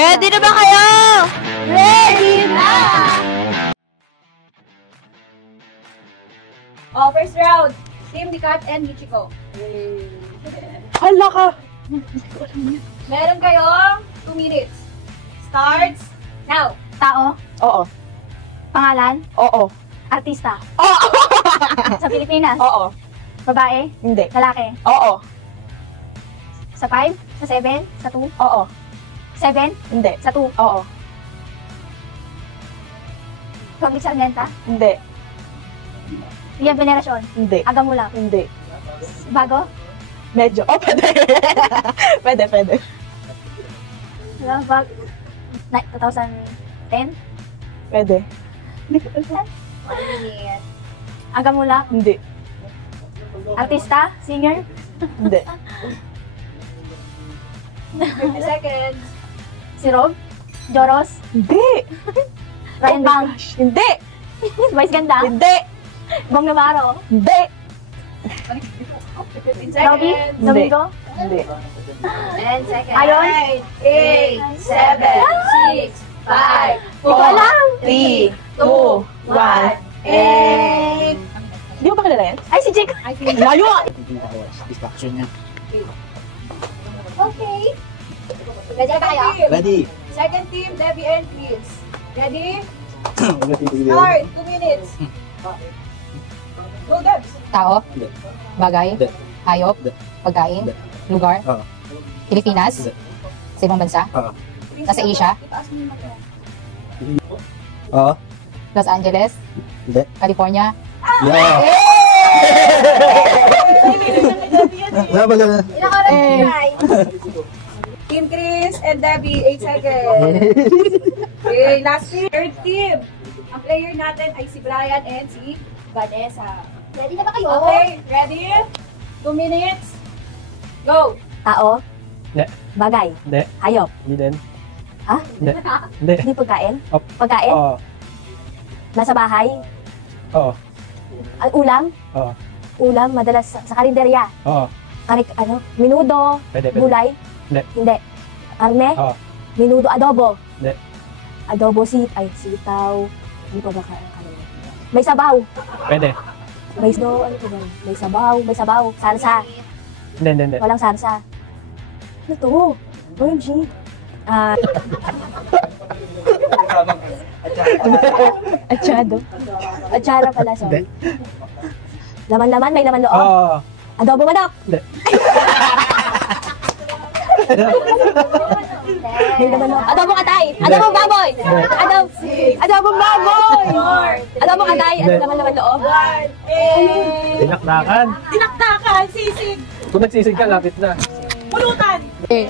Ready na ba kayo? Ready na! Oh, first round. Team Dikat and Michiko. Hala ka! Meron kayong 2 minutes. Starts now. Tao, Oo. pangalan, Oo. artista. Oo. Sa Pilipinas, Oo. babae, Hindi. lalaki. Oo. Sa 5, sa 7, sa 2, Oo. 7, Hindi. sa 2. Oo. Public Sargenta, Hindi. Iyan Veneracion, Hindi. Agamula, Hindi. Bago, Medyo. Oh, pwede. Pwede. Bag, 2010, Pwede. 1 minute. Agamula, Hindi. artista, singer, Hindi. 50 seconds. si Rob, Joros, Hindi. Ryan Bang, Hindi. Vice Ganda, Hindi. Bong Navarro, Hindi. 15 Robby, seconds. Domingo, Hindi. 10 seconds. Ayon. 8, 7, 6, 5, Hindi ko alam. 3, 2, 1. 8. Di mo ba kilala yan? Ay, si Jake. Layo! Satisfaction niya. Okay. Ready na ba kayo? Ready. Second team, Debbie and Chris. Ready? Ready. Start. 2 minutes. Go, Debs. Tao, Hindi. bagay, Hindi. hayop, Hindi. pagkain, Hindi. lugar, Oo. Pilipinas, Hindi. sa ibang bansa, Oo. Nasa Asia? Itaas mo yung mata. Oo. Los Angeles, Hindi. California, Yeah. Wala ba ganun? Ilang oras try? Team Chris and Debbie, 8 seconds. Okay, last team. Third team. Ang player natin ay si Brian and si Vanessa. Ready na ba kayo? Okay, ready? 2 minutes. Go! Tao, Hindi. bagay, Hindi. hayop, Hindi din. Ha? Hindi. Hindi. hindi pagkain, Op. pagkain, Oo. nasa bahay, Oo. ulam, Oo. ulam, madalas sa karinderya, Oo. minudo, Pwede. gulay, Hindi. karne, Oo. minudo, adobo, Hindi. adobo, sitaw, hindi pa ba may sabaw, Pwede. may snow, ano ba? May sabaw, sarsa, Hindi. walang sarsa. Ano to? OMG. Achado. Achara pala, sorry. Laman-laman, may laman loob. Oo. Adobo manok. Hindi. May laman loob. Adobo katay. Adobo baboy. Adobo baboy. Adobo katay. Ano Hindi. laman loob? Dinakdakan. Dinaktakan, sisig, Kung nagsisig ka, lapit na. pulutan. eh.